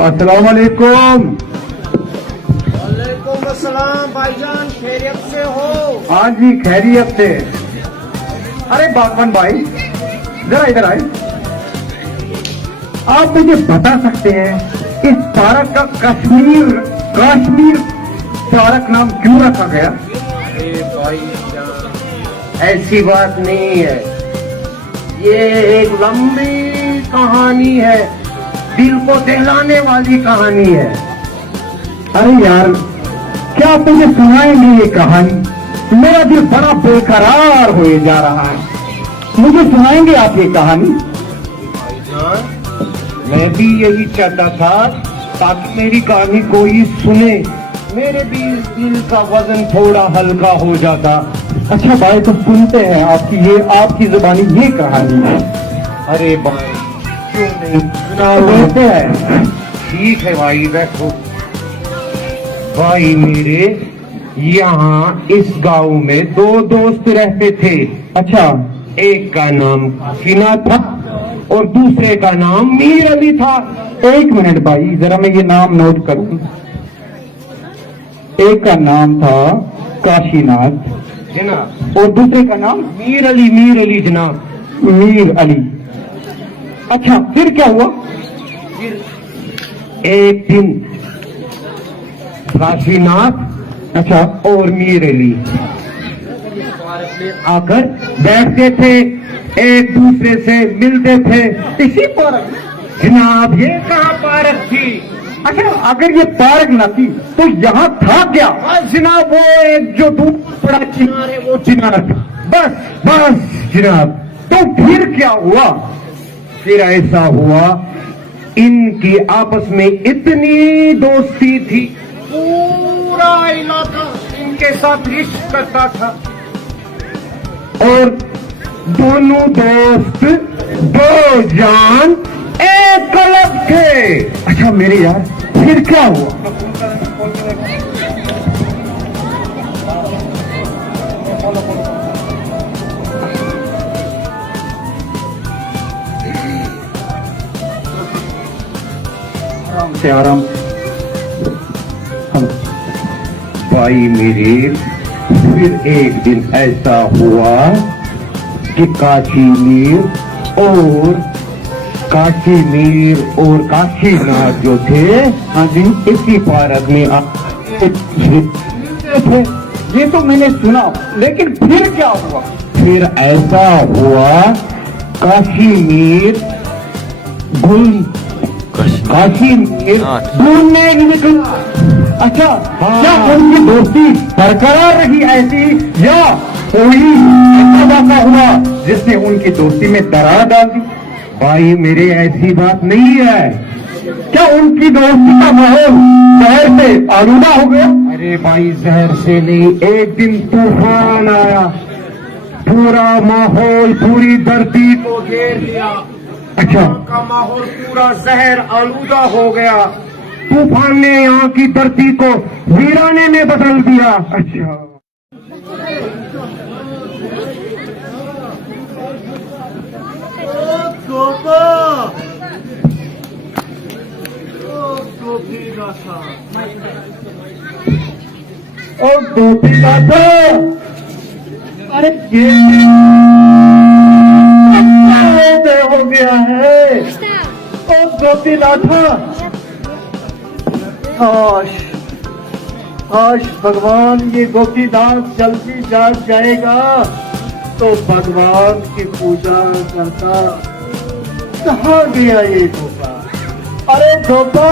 अस्सलाम वालेकुम। वालेकुम अस्सलाम भाईजान, खैरियत से हो? हाँ जी खैरियत से। अरे बागवान भाई जरा इधर आए। आप मुझे बता सकते हैं इस पार्क का कश्मीर पार्क नाम क्यों रखा गया? अरे भाईजान, ऐसी बात नहीं है। ये एक लंबी कहानी है, दिल को दहलाने वाली कहानी है। अरे यार क्या आप मुझे सुनाएंगे ये कहानी? मेरा दिल बड़ा बेकरार हुए जा रहा है। मुझे सुनाएंगे आप ये कहानी? भाईजान, मैं भी यही चाहता था ताकि मेरी कहानी कोई सुने, मेरे भी दिल का वजन थोड़ा हल्का हो जाता। अच्छा भाई तो सुनते हैं आपकी जुबानी ये कहानी है। अरे भाई क्यों नहीं बोलते हैं। ठीक है भाई, बैठो। भाई मेरे यहाँ इस गांव में दो दोस्त रहते थे। अच्छा एक का नाम काशीनाथ था और दूसरे का नाम मीर अली था। एक मिनट भाई जरा मैं ये नाम नोट करूं। एक का नाम था काशीनाथ जनाब, और दूसरे का नाम मीर अली जनाब। मीर अली। अच्छा फिर क्या हुआ? एक दिन काशीनाथ अच्छा और मीर अली आकर बैठते थे, एक दूसरे से मिलते थे। इसी पार्क? जनाब ये कहाँ पार्क थी? अच्छा अगर ये पार्क न थी तो यहाँ था क्या? जनाब वो एक जो दूर बड़ा चिनार है वो चिनार था। बस जनाब। तो फिर क्या हुआ? फिर ऐसा हुआ, इनकी आपस में इतनी दोस्ती थी, पूरा इलाका इनके साथ इश्क करता था और दोनों दोस्त दो जान एक कलब थे। अच्छा मेरे यार फिर क्या हुआ? आराम से आराम से। भाई मेरे फिर एक दिन ऐसा हुआ कि काशीमीर और काशीनाथ जो थे, हाँ जी इसी पार्क में थे। ये तो मैंने सुना, लेकिन फिर क्या हुआ? फिर ऐसा हुआ काशीमीर ढूंढने निकला। अच्छा हाँ। क्या उनकी दोस्ती बरकरार रही ऐसी या कोई ऐसा वाक़ा हुआ जिसने उनकी दोस्ती में दरार डाल दी? भाई मेरे ऐसी बात नहीं है। क्या उनकी दोस्ती का माहौल शहर से आलूदा हो गया? अरे भाई जहर से नहीं, एक दिन तूफान आया, पूरा माहौल पूरी धरती को घेर लिया। अच्छा का माहौल पूरा जहर आलूदा हो गया। तूफान ने यहाँ की धरती को वीराने में बदल दिया। अच्छा और दोस्ती का तो अरे ये हो गया है। और दोस्ती ना था। काश भगवान ये गोपीनाथ जल्दी जाग जाएगा तो भगवान की पूजा करता। कहाँ गया ये गोपा? अरे गोपा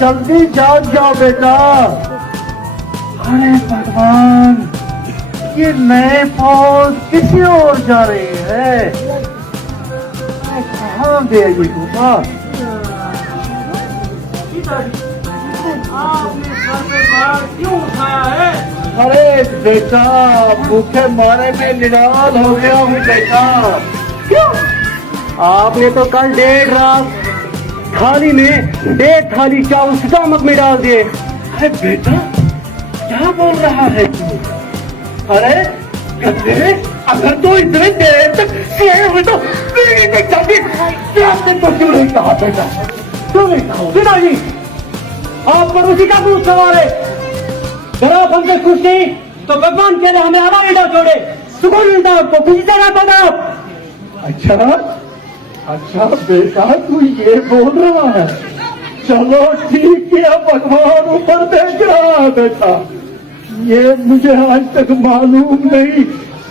जल्दी जाग जाओ बेटा। अरे भगवान ये नए फौज किसी और जा रहे हैं। कहाँ गया ये गोपा? आपने सर पे बाढ़ क्यों उठाया है? अरे बेटा भूखे मारे में निराल हो गया हूँ बेटा। क्यों? आपने तो कल देर रात थाली में 1 थाली चावल स्टमक में डाल दिए। अरे बेटा क्या बोल रहा है तू? अरे गधे, अगर तो इतने देर तक सोए हुए तो मेरी तो जल्दी तो क्यों नहीं कहा बेटा? पिताजी, आप पर उसी का भूत सवार है। अगर आप हमसे खुश नहीं तो भगवान के लिए हमें हमारे डर छोड़े, सुकून मिलता है आपको, किसी जगह पर आप। अच्छा बेटा, तू ये बोल रहा है? चलो ठीक किया, भगवान ऊपर देख रहा है बेटा। ये मुझे आज तक मालूम नहीं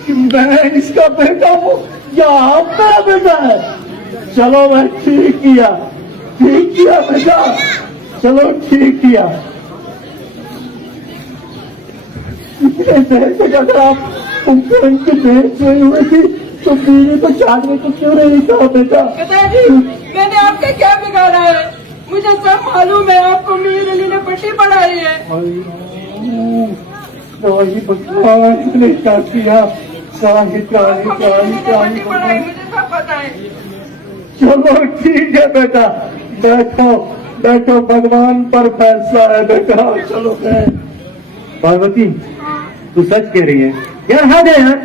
कि मैं इसका बेटा हूँ या आपका बेटा है। चलो मैं ठीक किया बेटा, चलो ठीक किया। इतने देर तक अगर आप उनको इनके देर सोई हुई थी तो बीवी को चाटने को क्यों नहीं कहा बेटा? पिताजी, मैंने आपका क्या बिगाड़ा है? मुझे सब मालूम है, आपको मीर अली ने पट्टी पढ़ाई है। वही भगवान ने क्या किया? पट्टी पढ़ाई, मुझे सब पता है। चलो ठीक है बेटा, बैठो बैठो, भगवान पर फैसला है बेटा। चलो बैठ। पार्वती, तू सच कह रही है यार? हद है यार,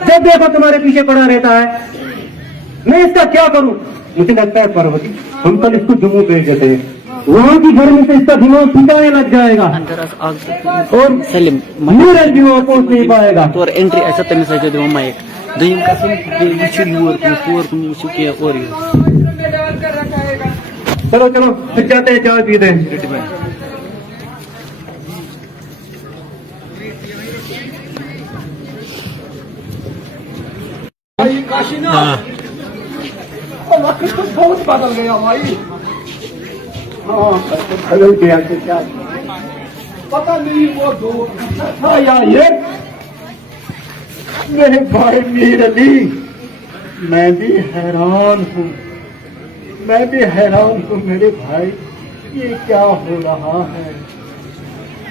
जब देखो तुम्हारे पीछे पड़ा रहता है। मैं इसका क्या करूं? मुझे लगता है पार्वती, हम कल इसको जम्मू भेज देते हैं। वहाँ की गर्मी से इसका दिमाग ठिकाने लग जाएगा और नीरज भी वहाँ पहुँच नहीं पाएगा। तौर एंट्री ऐसा तमिस माइक दोम कसम यूर पोर कुछ और में डाल कर रखा है। चलो चलो फिर जाते हैं, चाय पीते हैं। वक्त तो बहुत बदल गया भाई। हाँ बदल गया तो क्या, पता नहीं वो दो था या ये मेरे भाई मीर अली। मैं भी हैरान हूँ मेरे भाई, ये क्या हो रहा है?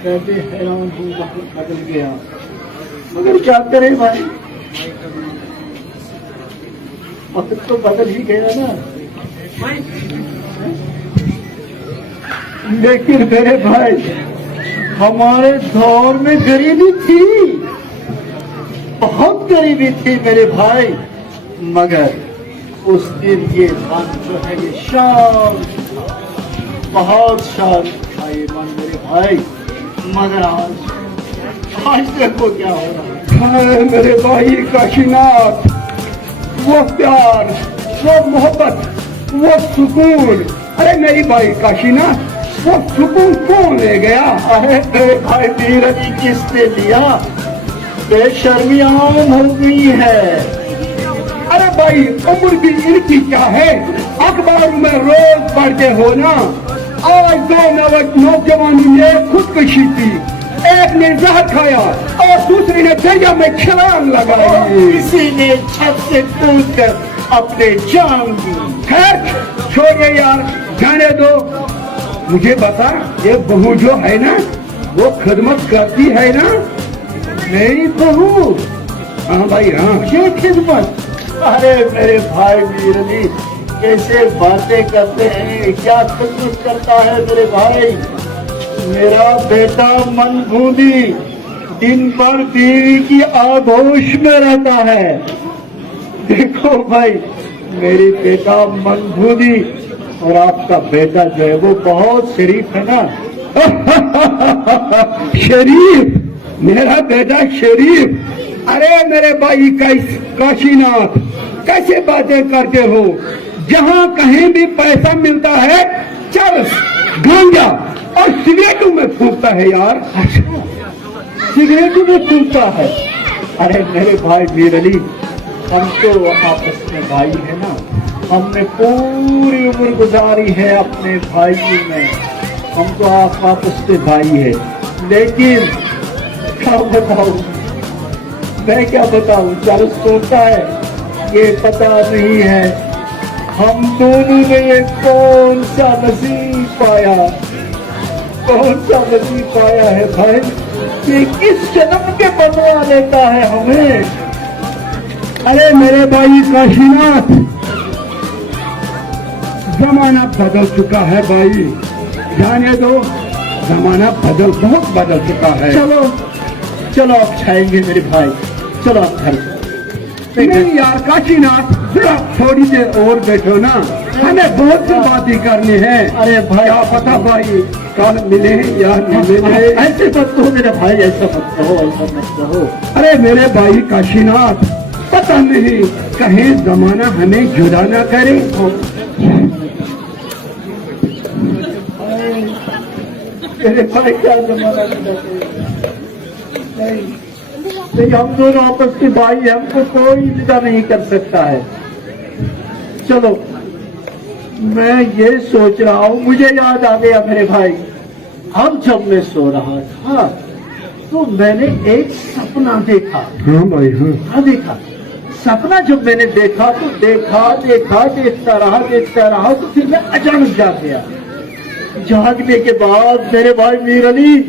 मैं भी हैरान हूँ, वक्त बदल गया मगर क्या करे भाई, वक्त तो बदल ही गया ना। लेकिन मेरे भाई, हमारे दौर में गरीबी थी, बहुत गरीबी थी मेरे भाई, मगर उस दिन ये मन जो है ये शान, बहुत शान था ये मन मेरे भाई। मगर आज देखो क्या हो रहा है मेरे भाई। काशीनाथ, वो प्यार, वो मोहब्बत, वो सुकून, अरे मेरी भाई काशीनाथ, वो सुकून कौन ले गया? अरे मेरे भाई मीर अली किसने लिया? बेशर्मी आम हो गई है। अरे भाई उम्र भी इनकी क्या है? अखबार में रोज पढ़ते हो ना, आज दो नौजवानों ने खुदकुशी की, एक ने जहर खाया और दूसरी ने दरिया में छलांग लगाई, किसी ने छत से कूद कर अपने जान दी। खैर छोड़िए यार, जाने दो। मुझे बता, ये बहू जो है ना, वो खिदमत करती है ना मेरी बहू? हाँ भाई हाँ, ये खिदमत। अरे मेरे भाई मीर अली कैसे बातें करते हैं, क्या खिदमत करता है मेरे भाई? मेरा बेटा मनभूदी दिन भर बीवी की आगोश में रहता है। देखो भाई, मेरी बेटा मनभूदी और आपका बेटा जो है वो बहुत शरीफ है ना। शरीफ? मेरा बेटा शरीफ? अरे मेरे भाई काशीनाथ, कैसे बातें करते हो? जहाँ कहीं भी पैसा मिलता है चरस, गांजा और सिगरेटों में फूकता है यार। सिगरेटों में फूकता है? अरे मेरे भाई मीर अली, हम तो आपस में भाई है ना, हमने पूरी उम्र गुजारी है अपने भाई में, हम तो आपस में भाई है। लेकिन क्या बताऊं मैं, क्या बताऊं? चरस सोचता है, ये पता नहीं है हम दोनों ने कौन सा नसीब पाया, कौन सा नसीब पाया है भाई, ये किस जन्म के बनवा लेता है हमें। अरे मेरे भाई काशीनाथ, जमाना बदल चुका है भाई, जाने दो, जमाना बहुत बदल चुका है। चलो चलो आप छाएंगे मेरे भाई, चलो आप घर। नहीं यार काशीनाथ, जरा थोड़ी देर और बैठो ना। हमें बहुत सी बातें करनी है। अरे भाई क्या पता भाई कल मिले या न मिले। ऐसे मत कहो मेरे भाई, ऐसा मत कहो, ऐसा मत कहो। अरे मेरे भाई काशीनाथ, पता नहीं कहीं जमाना हमें जुदा न करे। मेरे भाई क्या जमाना जुदा करे? नहीं, हम दोनों आपस के भाई, हमको कोई जुदा नहीं कर सकता है। चलो, मैं ये सोच रहा हूँ, मुझे याद आ गया मेरे भाई, अब जब मैं सो रहा था तो मैंने एक सपना देखा। हाँ भाई, हाँ देखा। सपना जब मैंने देखा तो देखता रहा तो फिर मैं अचानक जाग गया। जागने के बाद मेरे भाई मीर अली,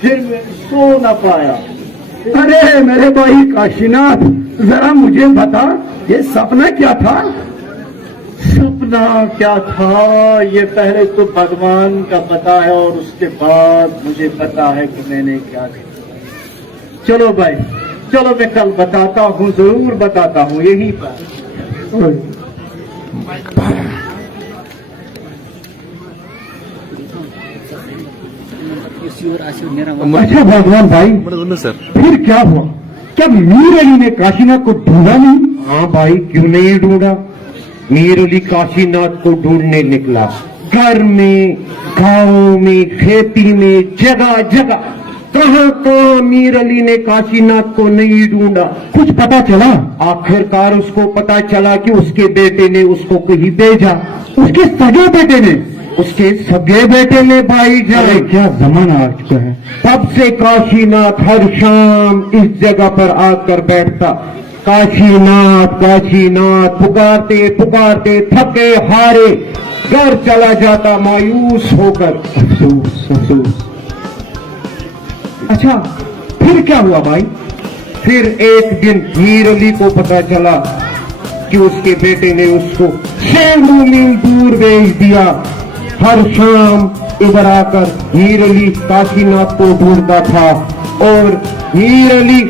फिर मैं सो न पाया। अरे मेरे भाई काशीनाथ, जरा मुझे बता ये सपना क्या था? सपना क्या था ये पहले तो भगवान का पता है और उसके बाद मुझे पता है कि मैंने क्या देखा। चलो भाई, चलो मैं कल बताता हूँ, जरूर बताता हूँ यही पर। अच्छा भगवान भाई, सर फिर क्या हुआ? क्या मीर अली ने काशीनाथ को ढूंढा नहीं? हाँ भाई, क्यों नहीं ढूंढा? मीर अली काशीनाथ को ढूंढने निकला। घर में, गाँव में, खेती में, जगह जगह, कहाँ मीर अली ने काशीनाथ को नहीं ढूंढा। कुछ पता चला? आखिरकार उसको पता चला कि उसके बेटे ने उसको कहीं भेजा। उसके सगे बेटे ने? उसके सगे बेटे ने भाई जाए। क्या जमाना आ चुका है। तब से काशीनाथ हर शाम इस जगह पर आकर बैठता। काशीनाथ काशीनाथ पुकारते पुकारते थके हारे घर चला जाता मायूस होकर। अफसोस अफसोस। अच्छा, फिर क्या हुआ भाई? फिर एक दिन मीर अली को पता चला कि उसके बेटे ने उसको सैकड़ों मील दूर भेज दिया। हर शाम इधर आकर मीर अली काशीनाथ को ढूंढता था और मीर अली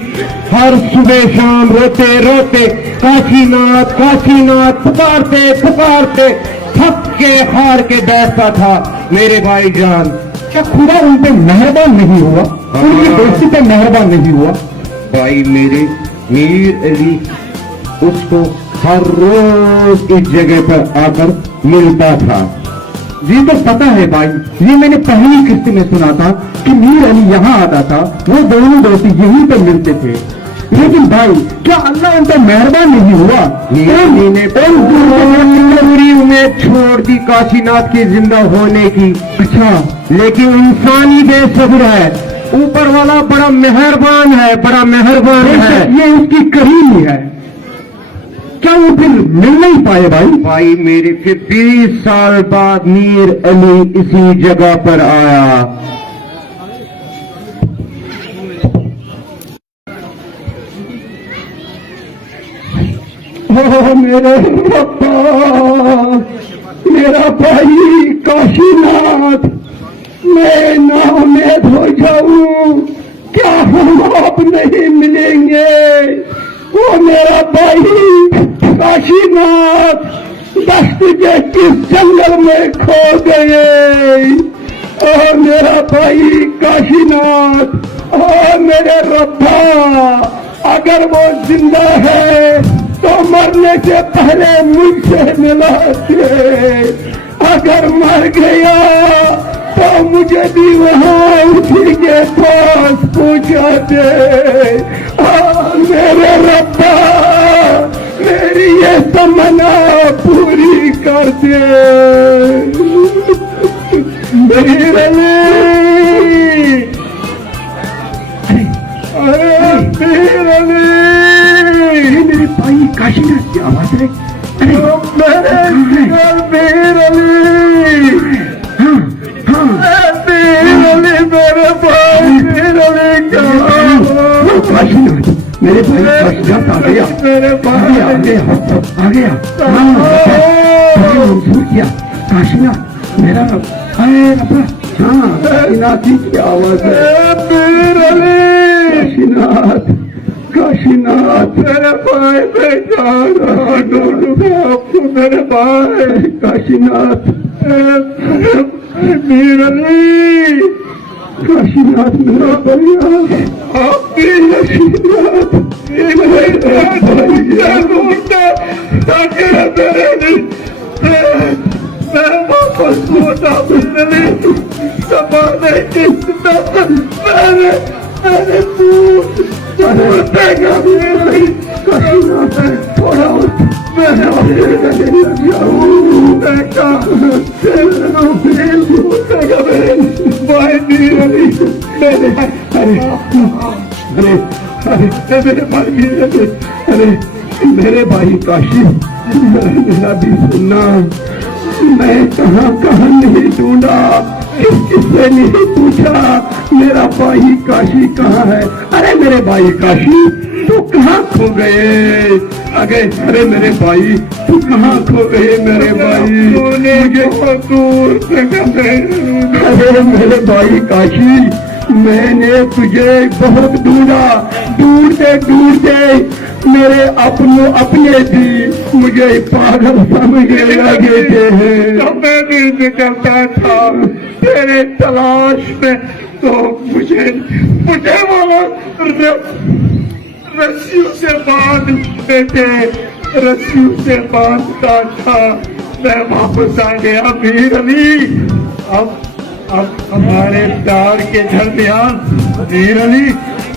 हर सुबह शाम रोते रोते काशीनाथ काशीनाथ पुकारते पुकारते थक के हार के बैठता था। मेरे भाई जान, क्या खुदा उन पे मेहरबान नहीं हुआ? उनकी दोस्ती पे मेहरबान नहीं हुआ? भाई मेरे मीर अली उसको हर रोज इस जगह पर आकर मिलता था। जी तो पता है भाई, ये मैंने पहली किस्ती में सुना था कि मीर अली यहाँ आता था, वो दोनों दोस्ती यहीं पर मिलते थे। लेकिन भाई, क्या अल्लाह उन पर मेहरबान नहीं हुआ? मीर अली ने पूरी उम्मीद छोड़ दी काशीनाथ के जिंदा होने की। अच्छा, लेकिन इंसान ही बेसब्र है, ऊपर वाला बड़ा मेहरबान है, बड़ा मेहरबान है। ये उसकी करीम है। क्या वो फिर मिल नहीं पाए भाई? भाई मेरे फिर 20 साल बाद मीर अली इसी जगह पर आया। ओ मेरे रब्बा, मेरा भाई काशीनाथ, मैं नाउम्मीद हो जाऊं, क्या हम अब नहीं मिलेंगे? वो मेरा भाई काशीनाथ दस्त के किस जंगल में खो गए। ओ मेरा भाई काशीनाथ, ओ मेरे रब्बा, अगर वो जिंदा है तो मरने से पहले मुझसे मिला दे। अगर मर गया तो मुझे भी वहाँ उसी के पास पहुँचा दे। मेरे रब्बा, मेरी ये तमन्ना पूरी कर दे। मीर अली, अरे मीर अली, मेरे भाई काशीनाथ की आवाज है। मेरे मीर अली, मीर अली, मेरे भाई मीर अली, काशीनाथ, मेरे भाई काशीनाथ आ गया, मेरे भाई आ गया, आ गया। मंजूर किया काशीनाथ, मेरा अरे रब्बा, हाँ काशीनाथ की आवाज है। मीर अली, काशीनाथ काशीनाथ मेरे भाई पहचान आपको मेरे भाई काशीनाथ मीरली काशीनाथ मेरा भैया आपकी काशीनाथ मैं वापस लौटा मीरली मैंने थोड़ा मैंने मेरे भाई काशी मेरा भी सुनना मैं कहाँ कहाँ नहीं ढूंढा किससे नहीं पूछा मेरा भाई काशी कहाँ है। अरे मेरे भाई काशी तू कहाँ खो गए अरे मेरे भाई तू कहाँ खो गए मेरे भाई मुझे दूर अरे मेरे भाई काशी मैंने तुझे बहुत ढूंढा ढूंढते ढूंढते मेरे अपने भी मुझे पागल समझने लगे थे। मैं भी निकलता था तेरे तलाश में तो मुझे वो रस्सियों से बांधते थे रस्सियों से बांधता था मैं वापस आ गया मीर अली। अब हमारे प्यार के दरमियान मीर अली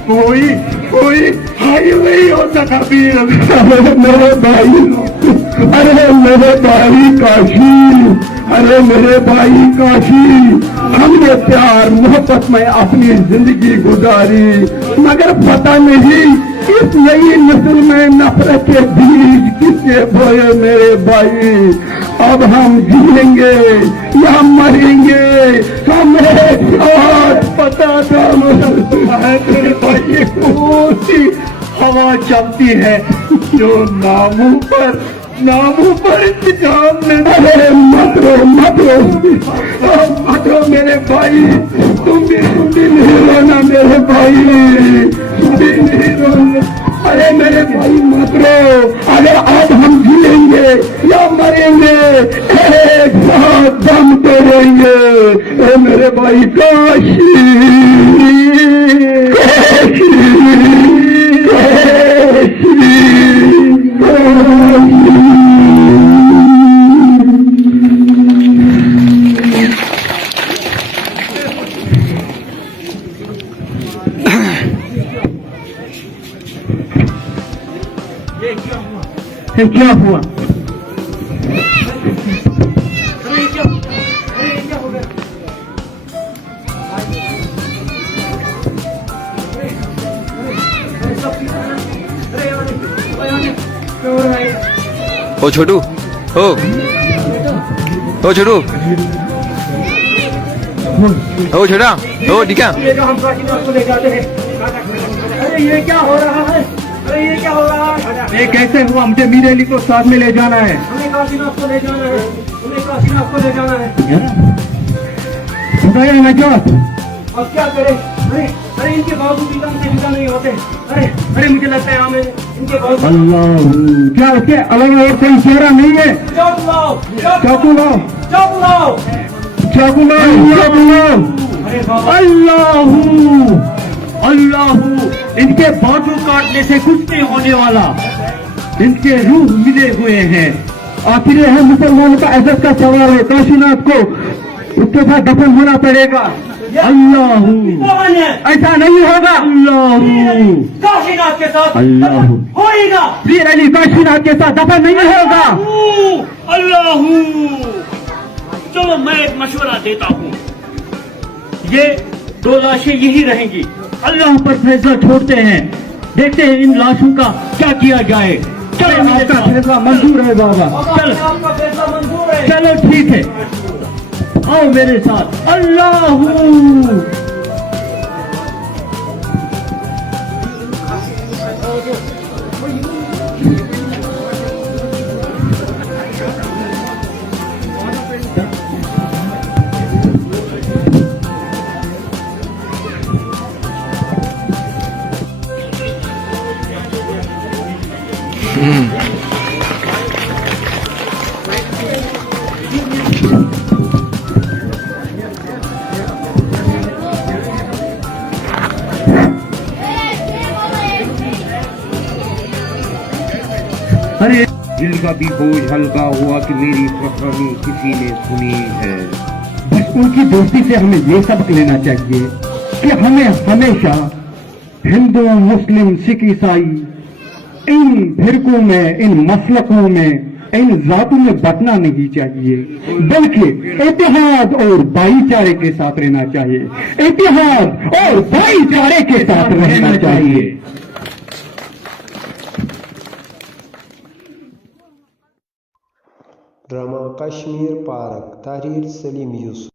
कोई हाई नहीं हो सका मीर अली। मेरे भाई अरे मेरे भाई काशी अरे मेरे भाई काशी हमने प्यार मोहब्बत में अपनी जिंदगी गुजारी मगर पता नहीं इस नई नस्ल में नफरत के बीज किसके बोए मेरे भाई। अब हम जिएंगे या मरेंगे हमें साथ पता था मेरे भाई कौन सी हवा चलती है जो नामों पर इंतजाम में। अरे मत रो मेरे भाई तुम भी नहीं रोना मेरे भाई तुम भी नहीं रोना। अरे मेरे भाई मत रो अगर आज हम जिएंगे या मरेंगे एक साथ दम तोड़ेंगे। अरे मेरे भाई काशी क्या हुआ ओ छोटू ओ छोटू ओ छोटा ओ ठीक है। हम काशीनाथ को ले जाते हैं। अरे ये क्या हो रहा है अरे ये क्या हो रहा है ये कैसे हुआ मुझे मीर अली को साथ में ले जाना है हमें काशीनाथ को ले जाना है खुदाया नजात। अब क्या करें अरे इनके बाबू भी दम से जुदा नहीं होते। अरे मुझे लगता है हमें इनके बाबू अल्लाह क्या उसके अलग और कोई चेहरा नहीं है। चाकू लाओ अल्लाह इनके बाजू काटने से कुछ नहीं होने वाला इनके रूह मिले हुए हैं। आखिर है मुसलमानों का इज्जत का सवाल है काशीनाथ को उसके साथ दफन होना पड़ेगा। अल्लाह ऐसा नहीं होगा। काशीनाथ के साथ अल्लाह होएगा मीर अली काशीनाथ के साथ दफन नहीं होगा। अल्लाह चलो मैं एक मशवरा देता हूँ ये 2 लाशें यही रहेंगी अल्लाह पर फैसला छोड़ते हैं देखते हैं इन लाशों का क्या किया जाए। चलो आपका फैसला मंजूर है बाबा आपका फैसला मंजूर है। चलो ठीक है आओ मेरे साथ। अल्लाह अरे दिल का भी बोझ हल्का हुआ कि मेरी कहानी किसी ने सुनी है। बस उनकी दोस्ती से हमें ये सबक लेना चाहिए कि हमें हमेशा हिंदू, मुस्लिम, सिख, ईसाई इन फिरकों में, इन मसलकों में, इन जातों में बटना नहीं चाहिए, बल्कि इत्तेहाद और भाईचारे के साथ रहना चाहिए। इत्तेहाद और भाईचारे के साथ रहना चाहिए। ड्रामा कश्मीर पार्क, तहरीर सलीम यूसुफ।